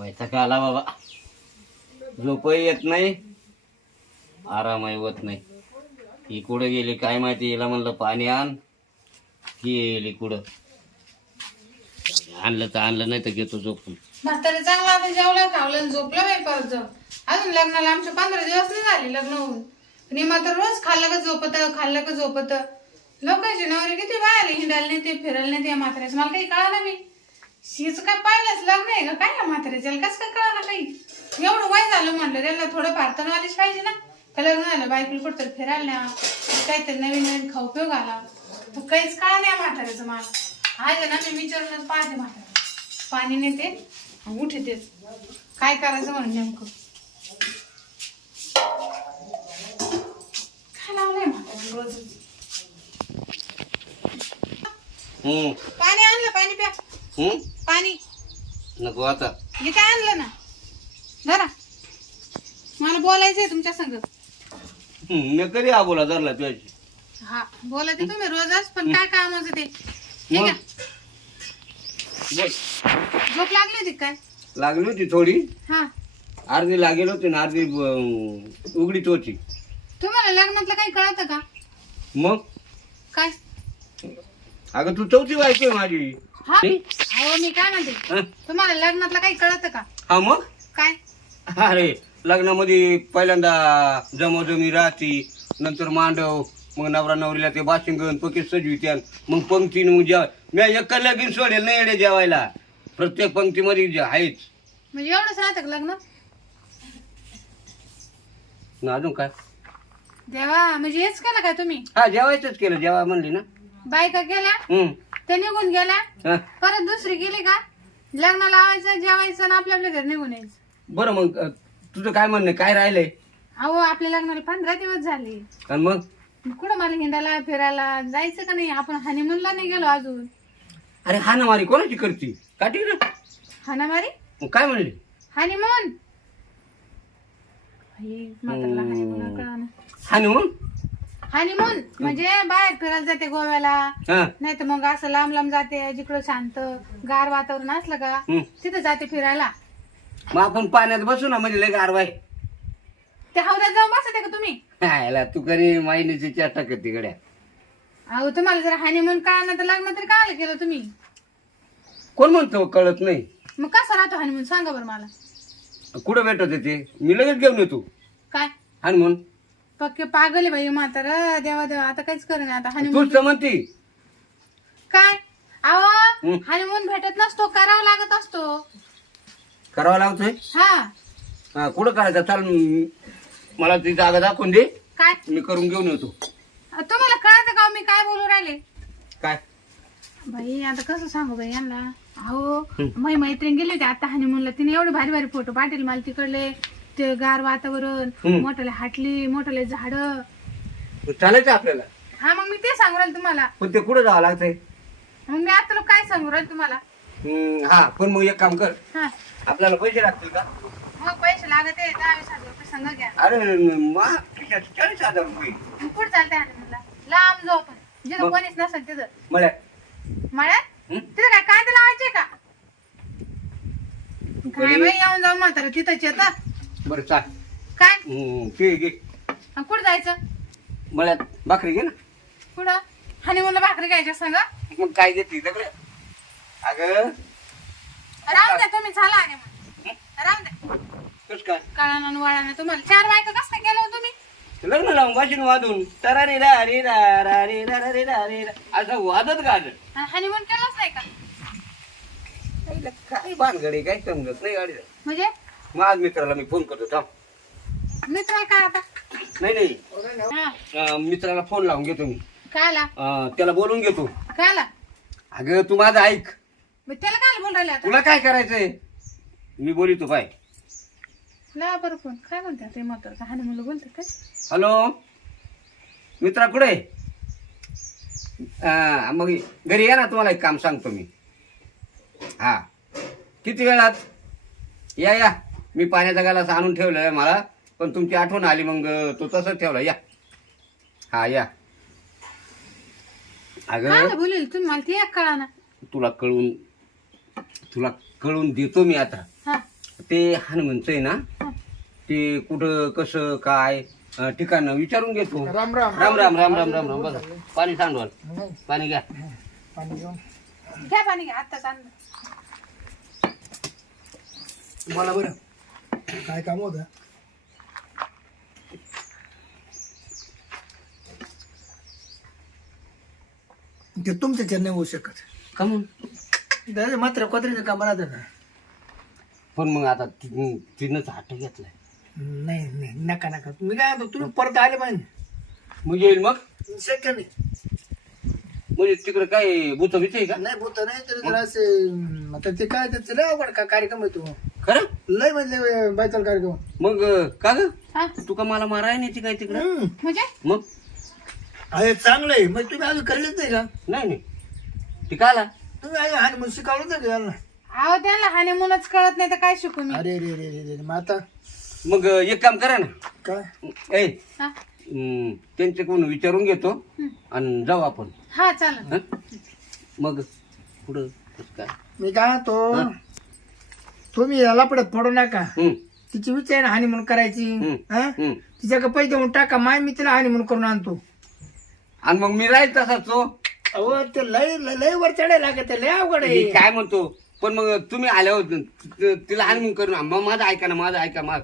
पैसा आला बाबा. झोपही येत नाही. आरामही होत नाही. ही कुठं गेली काय माहिती? हिला म्हणलं पाणी आण. की गेली कुठं? आणलं तर आणलं नाही तर घेतो झोपून. म्हातारे चांगला आता जेवलं खावलं झोपलं बाई परत. जाऊन अजून लग्नाला आमचे पंधरा दिवस नाही झाले लग्न होऊन. आणि मात्र रोज खाल्लं का झोपत खाल्लं का झोपत? लोकांची नवरी किती बाहेर हिंडायला नाही ते फिरायला नाही ते म्हाताऱ्याचं. मला काही कळालं मी शीच काय पाहिलंच लग्न आहे का? काय या म्हाताऱ्याच्या कसं काय कळालं काही? एवढं वय झालं म्हणलं त्याला थोडं भारतानं आलीच पाहिजे ना. का लग्न झालं बायकोला कुठं फिरायला न्या. काहीतरी नवीन नवीन खाऊ पिऊ घाला. तर काहीच कळा नाही म्हाताऱ्याचं मला. आहे ना मी विचारूनच पाहते म्हाताऱ्या पाणी नेते उठतेच काय करायचं म्हणून नेमकं? काय लावलंय म्हाताऱ्यानं रोजच हम्म. पाणी आणलं पाणी प्या. हम्म? पाणी. नको आता. हे काय आणलं ना? धरा. मला बोलायचंय तुमच्या संग. मी कधी बोला धरला तुझ्याशी? हा बोला ते तुम्ही रोजच पण काय कामाचं ते? हे मग? का बोल. झोप लागली होती काय? लागली होती थोडी. हा. अर्धी लागेल होती ना अर्धी अं, उघडीच होती. तुम्हाला लग्नातलं काही कळतं का? मग? काय? अगं तू चौथी बायको आहे माझी. हा नाही? अहो मी काय म्हणते? हं? तुम्हाला लग्नातलं काही कळतं का? हा मग? काय? अरे लग्नामध्ये पहिल्यांदा जमोजमी राहती नंतर मांडव मग नवरा नवरीला ते बाशिंगण पकीत सजवित्यान मग पंक्तीन मग जेव. मी एका लगीन सोडेल नाही येडे जेवायला. प्रत्येक पंक्तीमध्ये जे आहेच. म्हणजे एवढंच राहतं का लग्न? ना अजून काय? देवा म्हणजे हेच केलं काय तुम्ही? हा जेवायचंच केलं जेवा म्हणली ना. बायका गेल्या हम्म. ते निघून गेल्या हा. परत दुसरी गेली का? लग्न लावायचं जेवायचं आणि आपल्या आपल्या घरी निघून यायचं. बरं मग अं, तुझं काय म्हणणं आहे? काय राहिलंय? अहो आपल्या लग्नाला पंधरा दिवस झाले. आणि मग? कुठं मला हिंडायला फिरायला? जायचं का नाही? आपण हनीमूनला नाही गेलो अजून. अरे हा ना मारी कोणाची करती? काठी ना हानामारी मग काय म्हणली? हनीमून हनीमून हा मग हनीमून म्हणजे बाहेर फिरायला जाते गोव्याला. हा. नाही तर मग असं लांब लांब जाते जिकडं शांत गार वातावरण असलं का हम्म. तिथं जाते फिरायला. मग आपण पाण्यात बसू ना म्हणजे लय गारवाय. ते हौदात जाऊन बसते का तुम्ही? तू कधी माहिनीची चर्चा करते गड्या अहो तुम्हाला जर हनीमून कळलं तर लग्न तरी काय केलं तुम्ही? कोण म्हणतो कळत नाही. मग कसं राहतो हनीमून सांगा बरं मला. कुठं भेटत ते? मी लगेच घेऊन येतो. काय? आणि म्हणून पक्के पागल आहे बाई म्हातारा. देवा देवा आता काहीच कर नाही आता हनीमून तूच तर म्हणती. काय? अहो. हनीमून भेटत नसतो करावा लागत असतो. करावा लागतोय? हा. हा कुठं करायचं? चाल म- मला ती जागा दाखवून दे. काय? मी करून घेऊन येतो. तुम्हाला कळतं का हो मी काय बोलू राहिले? काय? बाई आता कसं सांगू बाई यांना? अहो माझी मैत्रीण गेली होती आता हनीमूनला तिने एवढे भारी भारी फोटो पाठवले मला तिकडले. ते गार वातावरण हं. मोठाले हाटली मोठाले झाड. चालायचं आपल्याला. हा मग मी ते सांगू राहिले तुम्हाला. पण ते कुठं जावं लागतंय? मग मी आता लोक काय सांगू राहिले तुम्हाला? हम्म, हा पण मग एक काम कर. हा. आपल्याला पैसे लागतील का? मग पैसे लागत आहे दहा वीस हजार रुपये सांगा घ्या. अरे मा चाळीस हजार रुपये. मग कुठं चालते लांब जाऊ आपण जिथं मग? कोणीच नसेल तिथं. मला मळ्यात? हं? तिथं काय कांदे लावायचे का? काय बाई येऊन जाऊन म्हातारा तिथंच येतं. बरं चाल. काय? हम्म, घे घे. आणि कुठं जायचं? मला भाकरी घे ना. कुठं? हनीमूनला भाकरी घ्यायच्या सांग? मग काय देते दगड? अगं. राहून द्या तुम्ही झाला हनीमून राहून द्या. कस काय? काळानं वळानं तुम्हाला. चार बायका कसं काय केलं हो तुम्ही? लग्न लावून बाशीन वाजून तरारी रा रे रा रा रे रा रा रे रा रे रा. असं वाजत गाज हनीमून केलंच नाही का? काय भानगडी काय समजत नाही गाडी म्हणजे? मग आज मित्राला मी फोन करतो थांब. मित्र काय आता? नाही नाही. हा अं, मित्राला फोन लावून घेतो मी. कायला? अं, त्याला बोलून घेतो. कायला? अगं तू माझं ऐक. मग त्याला काय बोल राहिले आता? तुला काय करायचंय? मी बोलितो पाय ला बरं फोन. काय म्हणते आता म्हातारा? हनीमूनला बोलते काय? हॅलो? मित्रा कुठे? अं, मग घरी या ना तुम्हाला एक काम सांगतो मी. हा. किती वेळात? या या. मी पाण्याचा गालास आणून ठेवलेला आहे मला पण तुमची आठवण आली मग तो तसंच ठेवला. या. हा या. काय अगं बोलेल? तुम्ही मला ते एक कळा ना तुला कळून तुला कळून देतो मी आता. हा. ते हनुमंतचं आहे ना? ते कुठं कसं काय अं, ठिकाण विचारून घेतो राम राम. राम राम राम राम राम राम. बघा पाणी सांडवाल. नाही, पाणी घ्या. पाणी घेऊन. घ्या पाणी घ्या. आत्ताच आणलं. बोला बरं. काय काम होतं? ते तुमच्या नाही होऊ शकत. का मग मात्र कोत्रीचं काम राहतं का? पण मग आता ति- तिनंच हात घेतलाय. नाही नाही नका नका. मी काय म्हणतो तुम्ही परत आले पाहिजे. मग येईल मग? शक्य नाही. म्हणजे तिकडे काय भूत भीत आहे का? नाही बोलत नाही तरी जरा असे आता ते काय त्याचं लय अवघड का कार्यक्रम आहे तो. खरं? लय म्हणजे बायचाल कार्यक्रम. मग का ग? हा? तू का मला माराय नाही ती काय तिकडं? हम्म. म्हणजे? मग? अरे चांगलं आहे. मग तुम्ही अजून करलेच नाही का? नाही नाही. ती का आला? तुम्ही आहे हानी मग शिकावलं नाही का यांना? अहो त्यांना हानेमूनच कळत नाही तर काय शिकू मी? अरे रे रे रे रे मग आता? मग अं, एक काम करा ना. काय? ए हा? हम्म, त्यांच्याकडून विचारून घेतो आणि जाऊ आपण. हा चालेल. हं? मग पुढं कसं काय? मी काय तो तुम्ही याला पडत पडू नका. हम्म, तिची विचार हानी म्हणून करायची. हा? हम्म. तिच्याकडे पैसे देऊन टाका माय मी तिला हानी म्हणून करून आणतो. आणि मग मी राहील तसाच तो अहो ते लय लय लय वर चढायला लागत लय अवघड मी आहे काय म्हणतो पण मग तुम्ही आल्यावर त- तिला हानमून करू ना मग माझं ऐका ना माझं ऐका माझ.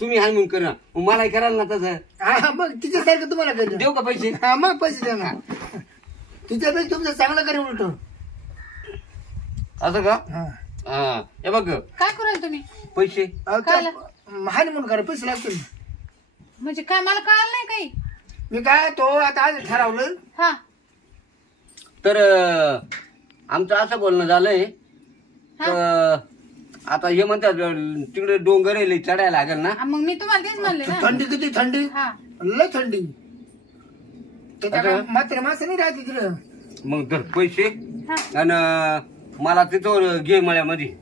तुम्ही हानमून करू. ना मग मला कराल ना तसं. हा मग तिच्यासारखं तुम्हाला करेल देऊ का पैसे? हा मग पैसे द्या ना तिच्यापेक्षा तुमचं चांगलं करेल उलट. असं का? हा. हा. हे बघ. काय कराल तुम्ही? पैसे. अहो, काय त्या- हानी म्हणून करा पैसे लागतील. म्हणजे काय मला कळालं नाही काही? मी काय तो आता आज ठरवलं. हा. तर अं, आमचं असं बोलणं झालंय तर आता हे म्हणतात अं, तिकडे डोंगर आहे लय चढायला लागेल ना. आ, मग मी तुम्हाला तेच म्हणले ना. थंडी किती थंडी? हा. लय थंडी. त्याच्या मात्र मासे नाही राहते तिकडं मग धर पैसे. हा. आणि मला तिथं घे मळ्यामध्ये.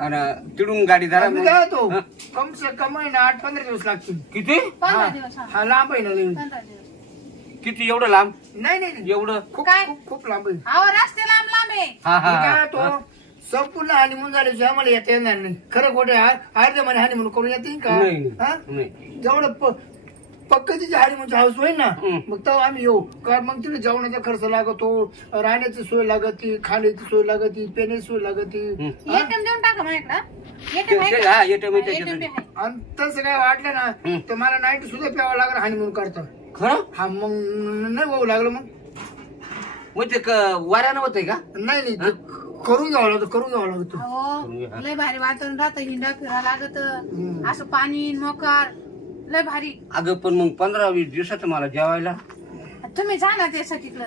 आणि तिडून गाडी धरा मी मग. काय तो. हा? कम से कम आहे ना आठ पंधरा दिवस लागतील. किती? पंधरा दिवस हा. हा लांब आहे ना लई. पंधरा दिवस. किती? एवढं लांब? नाही नाही नाही. एवढं? खूप काय? खूप- खूप लांब आहे. अहो रस्ते लांब लांब आहे. हा हा मी काय हा. तो संपूर्ण हानिमून झाले आम्हाला येता येणार नाही. खरं खोटे अर्ध्या महिने हानिमून करून येते का? नाही हा? नाही. नाही जेवढं प- पक्क तिची हानिमूनचा हाऊस होईल ना. मग तेव्हा आम्ही येऊ. कारण मग तिथे जेवणाचा खर्च लागतो राहण्याची सोय लागती खाण्याची सोय लागती पिण्याची सोय लागती. एटीएम देऊन टाका माझ्याकडं एटीएम आहे ते- का? हा, ATM आहे हा, त्याच्यात. ATM आहे. आणि तसं काय वाटलं ना. तर मला नाईट सुद्धा प्यावं लागलं हानिमून करता. खरं? हा मग नाही वाहू लागलं मग. मग ते क- वाऱ्यानं होतंय का? नाही नाही ते करून घ्यावं लागतं करून घ्यावं लागतं. अहो लय भारी वातावरण राहतं हिंडा फिरा लागत असं पाणी मोकार लय भारी. अगं पण मग पंधरा वीस दिवसाचं मला जेवायला. तुम्ही जा ना त्यासाठी तिकडं.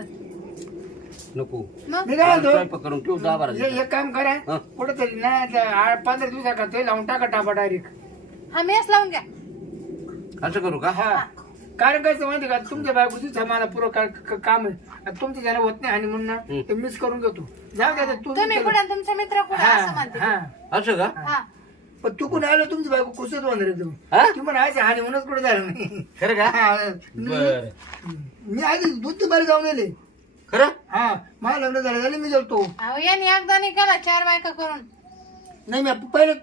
नको. मग? मी काय म्हणतो? स्वयंपाक करून ठेवू दहा बारा हे-. एक काम करा. हा. कुठेतरी ना त्या आ- पंधरा दिवसा ते लावून टाका टापा डायरेक्ट हा मेस लावून घ्या. असं करू का? हा. कारण कसं माहिती का? तुमच्या बायकोची मला पुरं का- का- काम आहे. आणि तुमच्या ज्याला होत नाही आणि म्हणून ना. ते मिस करून घेतो. जाऊ द्या तू तुम्ही कुठे तुमचे मित्र कुठे? असं म्हणते. हा. असं का? हा. पण तू कुठे आलो तुमची बायको कुसत एकदम हा? ती म्हणा आज हानी म्हणूनच कुठे झालं नाही खरं का? हा. बर. मी आधी दूध बाहेर जाऊन आले. खरं? हा. मला लग्न झालं झालं मी गेलतो अहो यांनी एकदा नाही केला चार बायका करून. नाही मी पहिले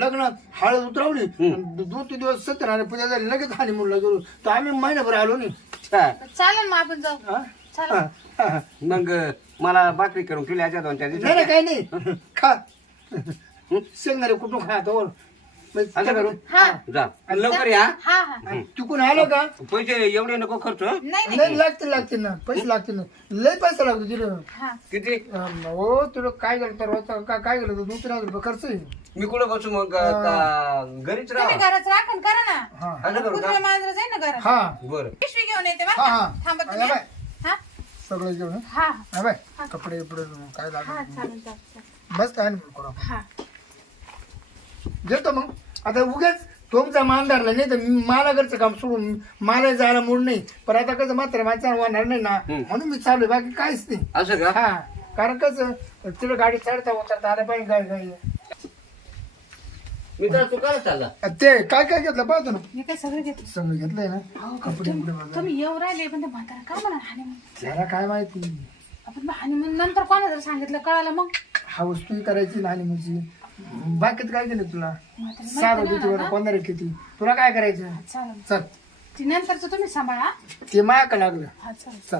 लग्न हळद उतरवली. दोन तीन दिवस सत्यनारायण पूजा झाली लगेच हानी म्हणून गेलो तर आम्ही महिनाभर आलो नाही. हा. चालेल मग आपण जाऊ. हा? चला हा, हा, हा. मग मला भाकरी करून ठेवली याच्या दोन चार नाही दिवसात. नाही, काही नाही. खा. कुठून खा तो असं करू हा. जा. आणि लवकर या. हा हा. तिकून आलो का? पैसे एवढे नको खर्च हं? नाही नाही. नाही लागते लागते ना. पैसे लागते ना. लय पैसा लागतो तिथं हा. किती? हो तुला काय गेलं तर होतं का काय गेलं तर दोन तीन हजार रुपये खर्च मी कुठं बसू मग? का घरीच तुम्ही राहा घरात राखण करा ना. हा. असं करू का? कुत्रा मांजर जाईल ना घरात. हा. बर. पिशवी घेऊन येते बरं हा, का? हा. थांबा हा, तुम्ही. बाय. हा. सगळं घेऊन. हं. हा हा बाय. कपडे बिपडे काय हा लागेल चालेल चालेल मस्त आहे ना करू आपण. हा. घेतो मग. आता उगाच तुमचा मान धरला नाही तर मला घरचं काम सोडून मला जायला मूड नाही. पण आता कसं मात्र माझ्या होणार नाही ना हम्म. म्हणून मी चालू बाकी काहीच नाही. असं का? हा. कारण कसं तिला गाडी चढता उतरता आलं पाहिजे मी तर तू काय चालला ते काय काय घेतलं? पाहतो ना. मी काय सगळं घेते सगळं घेतलंय ना. कपडे बिपडे वगैरे. तुम्ही येऊ राहिले पण ते म्हातारा का म्हणा हानिमून त्याला काय माहिती? आपण हानिमून नंतर कोणा जर सांगितलं? कळालं मग. हा वस्तू करायची लहान मुलची बाकीत काय केलं तुला? सारं किती बरं पंधरा किती? तुला काय करायचं? चालेल. चल. ती नंतरच तुम्ही सांभाळा. ते माया लागलं. हा चालेल. चल.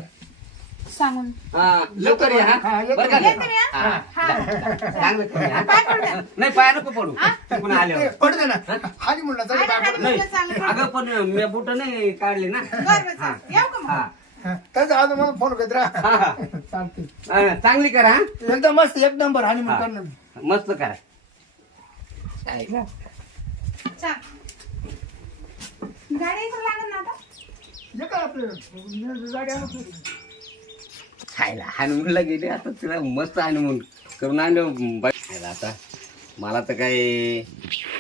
सांगून. हा, लवकर या हा. हा, येतो बरं का? येते मी, हा? हा, चांगलं कर, हा. नाही पाय नको पडू. आल्यावर. पडू दे ना. हानी म्हणलं चल बाय पडू. नाही चालेल. अगं पण मी बुट नाही काढले ना. बरं बरं चालेल. येऊ का मग? हा. हा, त्याचं अजून मला फोन करत राहा. हा, हा. चालते हा, चांगली करा हा. एकदम मस्त एक नंबर हानी हा. करणार मस्त करा. चाल. गाडी इथं लागेल ना आता? जे काय आपलं? गाडी आणू खायला हनुमूनला गेले आता तिला मस्त हनुमून करून आणलं. बाई- खायला आता. मला तर काही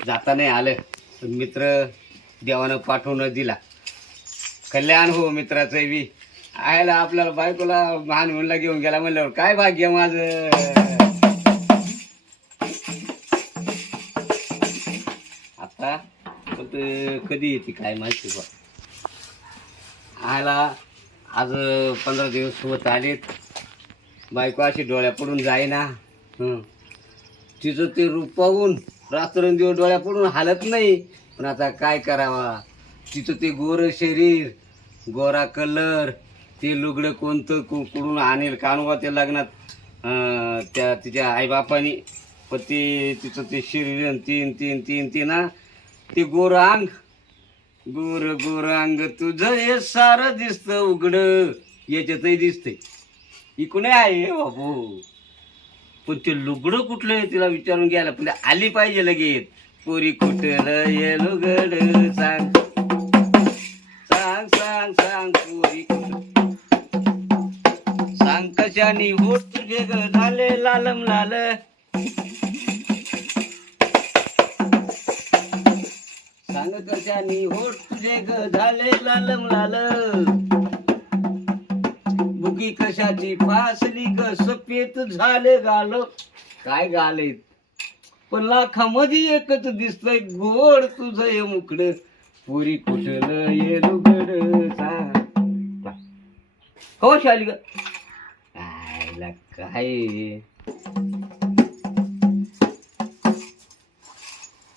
जाता नाही आलं. पण मित्र देवानं पाठवून दिला. कल्याण हो मित्राचं बी. आयला आपल्याला बायकोला हनुमूनला घेऊन गेला म्हणल्यावर काय भाग्य माझं? कधी येते काय माहिती बा. आयला आज पंधरा दिवस होत आलेत. बायको अशी डोळ्या पडून जाईना. तिचं ते रूप पाहून रात्रंदिवस डोळ्या पडून हालत नाही. पण आता काय करावा? तिचं ते गोर शरीर गोरा कलर ते लुगडं कोणतं कु- कुठून आणेल कानवा ते लग्नात त्या तिच्या आईबापानी. पण ते तिचं ते शरीर तीन तीन तीन तीन ना ते गोरांग. गोर गोरांग तुझं हे सारं दिसत उघड. याच्यातही दिसतंय. इकडे आहे बाबू. पण ते लुगडं कुठलं आहे तिला विचारून घ्यायला? पण आली पाहिजे लगेच. पोरी कुठलं ये लुगड सांग. सांग सांग सांग पोरी सांग कशानी होत तुझे झाले लालम लाल. सांग कशानी होत तुझे ग झाले लालम लाल. बुकी कशाची फासली ग सफेद झाले गाल. काय गाले पण लाखामध्ये एकच दिसतंय गोड तुझं हे मुकड. पुरी कुठल ये लुगड सांग. हो शाली ग आयला काय?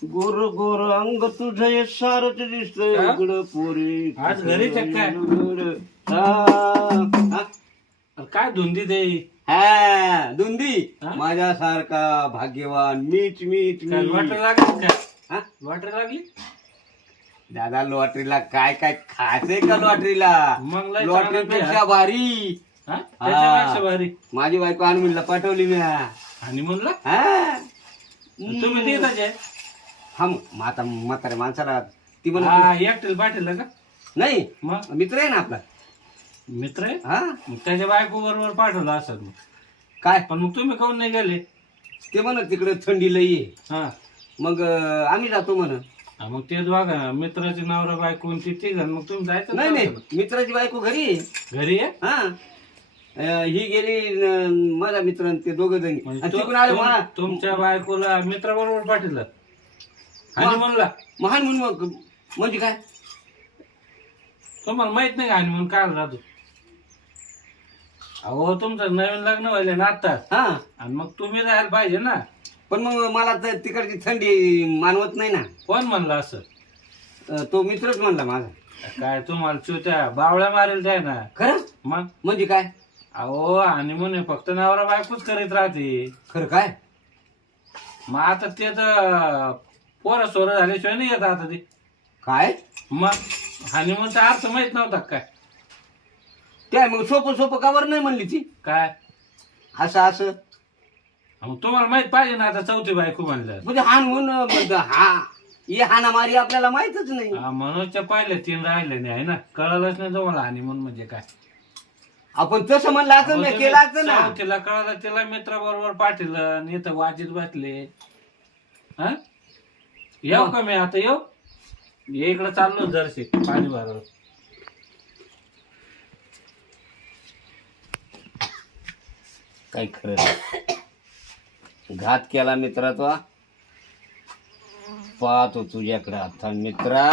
गोर गोर अंग तुझं हे सारच दिसतंय हा? उघड पोरी. आज घरीच आहे. काय? उघडं. अरे काय धुंदी ते? हा धुंदी. हा? माझ्यासारखा भाग्यवान मीच मीच काय मी लॉटरी लागली हा? लॉटरी लागली? दादा लॉटरीला काय काय खायचंय का लॉटरीला मग लय लॉटरी चांगलं पेक्षा. भारी. हा? त्याच्यापेक्षा भारी? माझी बायको आणून पाठवली मी हा आणि म्हणलं हा. तुम्ही देताच आहे? हा मग आता म्हाताऱ्या माणसाला ती म्हणत हा एकटेल पाटील का? नाही मग? मित्र आहे ना आपला. मित्र आहे? हा. मग त्याच्या बायको बरोबर पाठवलं असत मग. काय? पण मग तुम्ही काऊन नाही गेले. ते म्हणत तिकडे थंडी लई आहे. हा. मग अं, आम्ही जातो म्हण हा, मग ते बघा मित्राची नवरा बायको ती तिघ मग तुम्ही जायचं नाही ना नाही मित्राची बायको घरी आहे. घरी आहे? हा. अं, ही गेली अं, माझा मित्र आणि ते दोघ जणी. म्हणजे आणि तो- तिकडून आले तुम- मला. तुमच्या बायकोला मित्राबरोबर पाठवलं? आणि? म्हणला. महान म्हणून मग म्हणजे काय? तुम्हाला माहीत नाही का आणि म्हणून काय राहतो अहो तुमचं नवीन लग्न व्हायला ना आता हा. आणि मग तुम्ही जायला पाहिजे ना. पण मग मला तर तिकडची थंडी मानवत नाही ना. कोण म्हणलं असं? अं, तो मित्रच म्हणला माझा. काय तुम्हाला चुत्या बावळ्या मारेल जाय ना. खरं? मग? म्हणजे काय? अहो आणि म्हणे फक्त नवरा बायकोच करीत राहते. खरं काय? मग आता ते तर पोरं सोरं झाल्याशिवाय नाही येत आता ते. काय? मग मग अर्थ माहीत नव्हता का काय? काय मग सोपं सोपं कावर नाही म्हणली ती. काय? असं असं. मग तुम्हाला माहीत पाहिजे ना आता चौथी बायको म्हणलं म्हणजे हान म्हणून हा ही हाणामारी आपल्याला माहितच नाही. मनोजच्या पाहिलं तीन राहिले नाही आहे ना? कळलंच नाही तुम्हाला म्हणून म्हणजे काय. आपण तसं म्हणलं असं मी केलं असतं ना. तिला कळलं तिला मित्र बरोबर पाठवलं आणि इथं वाजीत बसले. हा? येऊ का मी आता येऊ? ये इकडे चाललो जरशी पाणी भरलं काही खरं नाही. घात केला मित्रा तो. पाहतो तुझ्याकडे आता मित्रा.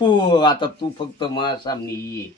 हो आता तू फक्त सामने ये.